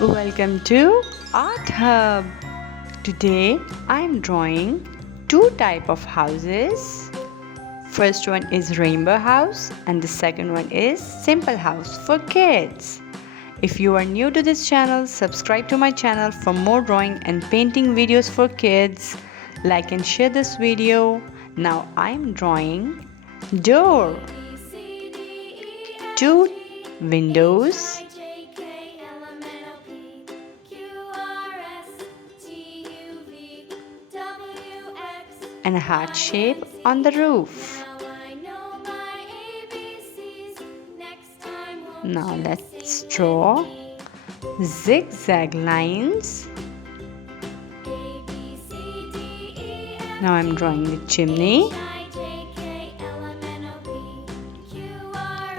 Welcome to Art Hub. Today I'm drawing two type of houses. First one is rainbow house and the second one is simple house for kids. If you are new to this channel, subscribe to my channel for more drawing and painting videos for kids. Like and share this video. Now I'm drawing door, two windows, and a heart shape on the roof. Now let's draw zigzag lines. Now I'm drawing the chimney.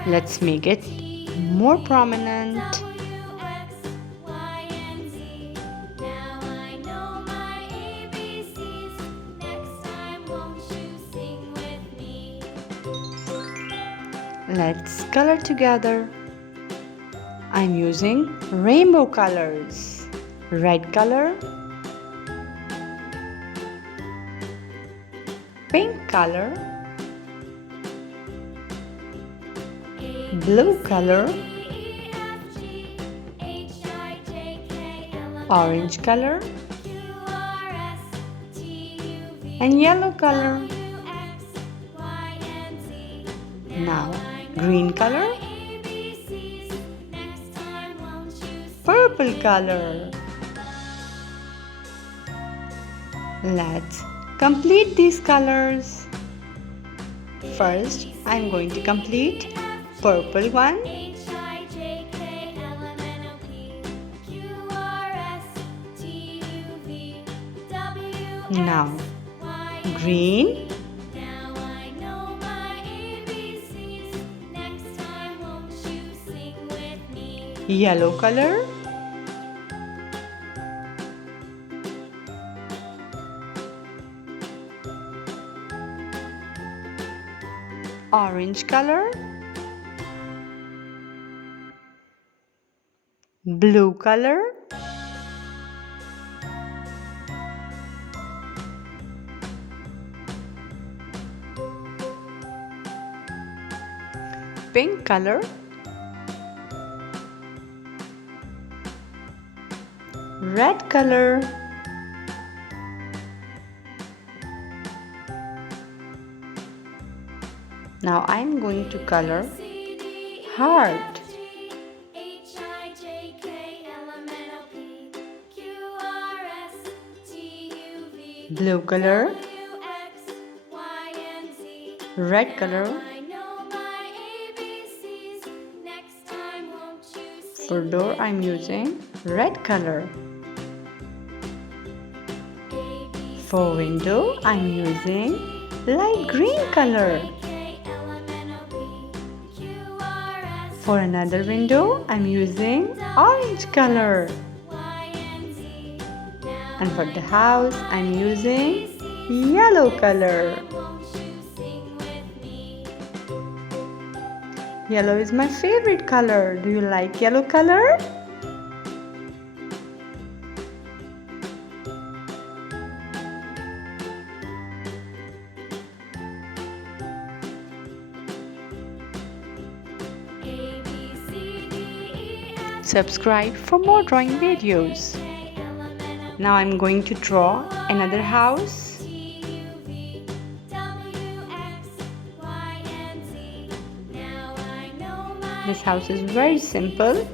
Let's make it more prominent. Let's color together. I'm using rainbow colors. Red color, pink color, blue color, orange color, and yellow color. Now green color, purple color. Let's complete these colors. First, I'm going to complete purple one. Now green, yellow color, orange color, blue color, pink color, red color, now I'm going to color heart. Blue color, red color. For door I'm using red color. For window I'm using light green color. For another window I'm using orange color. And for the house I'm using yellow color. Yellow is my favorite color. Do you like yellow color? Subscribe for more drawing videos. Now I'm going to draw another house. This house is very simple.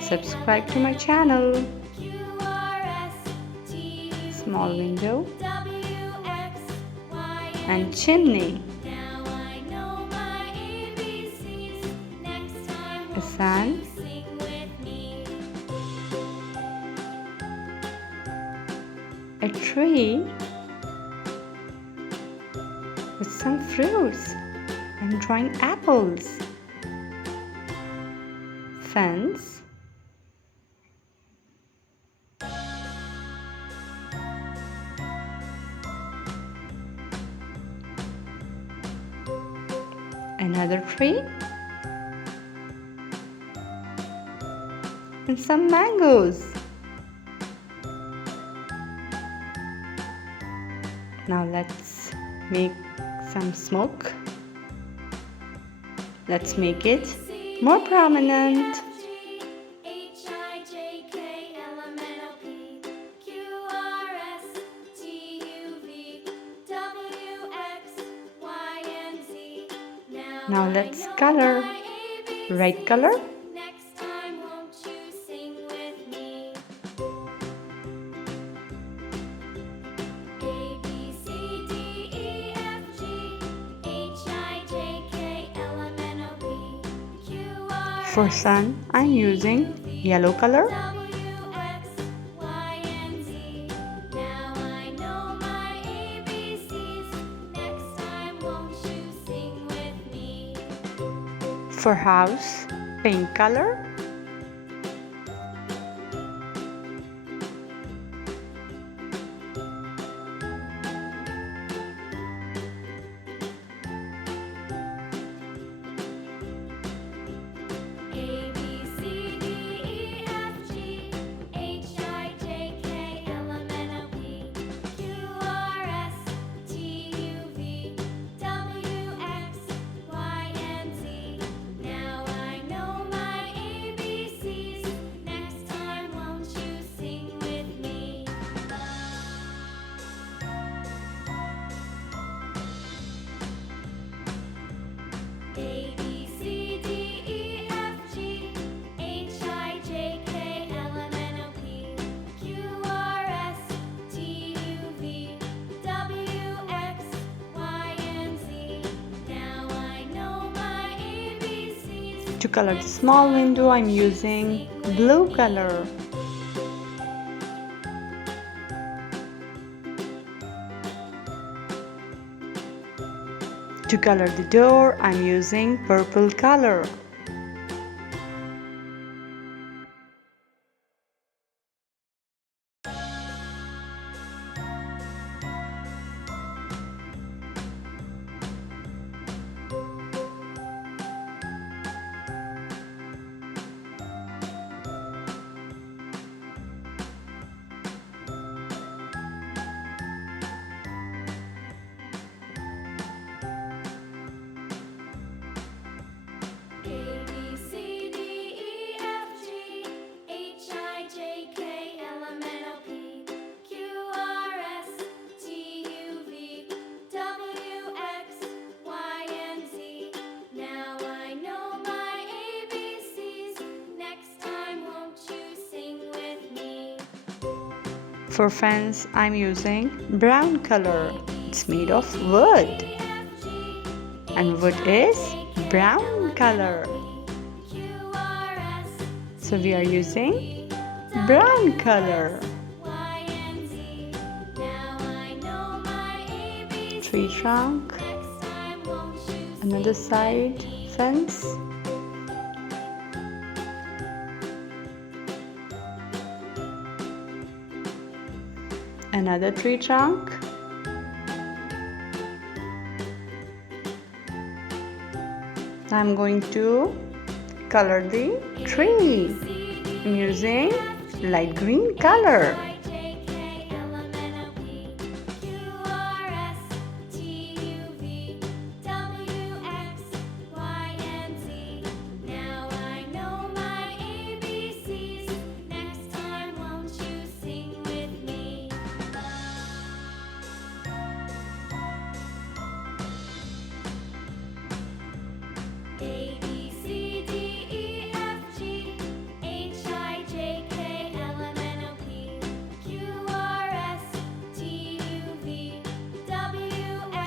Subscribe to my channel. Small window and chimney. A sun, a tree with some fruits. I'm drawing apples. Fence, Another tree. And some mangoes. Now let's make some smoke. Let's make it more prominent. Now let's color. Red color. For sun, I'm using yellow color. For house, pink color. To color the small window, I'm using blue color. To color the door, I'm using purple color. For fence, I'm using brown color. It's made of wood. And wood is brown color. So we are using brown color. Tree trunk. Another side fence. Another tree trunk. I'm going to color the tree. I'm using light green color.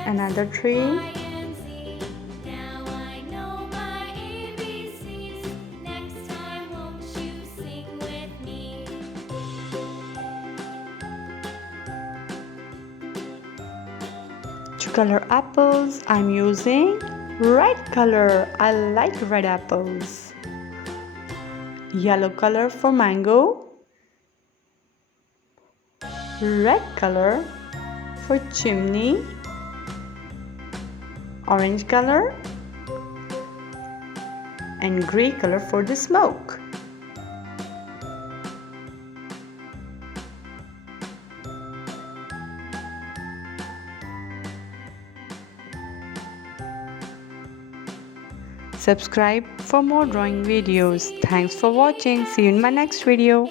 Another tree. To color apples, I'm using red color. I like red apples. Yellow color for mango. Red color for chimney. Orange color and grey color for the smoke. Subscribe for more drawing videos. Thanks for watching. See you in my next video.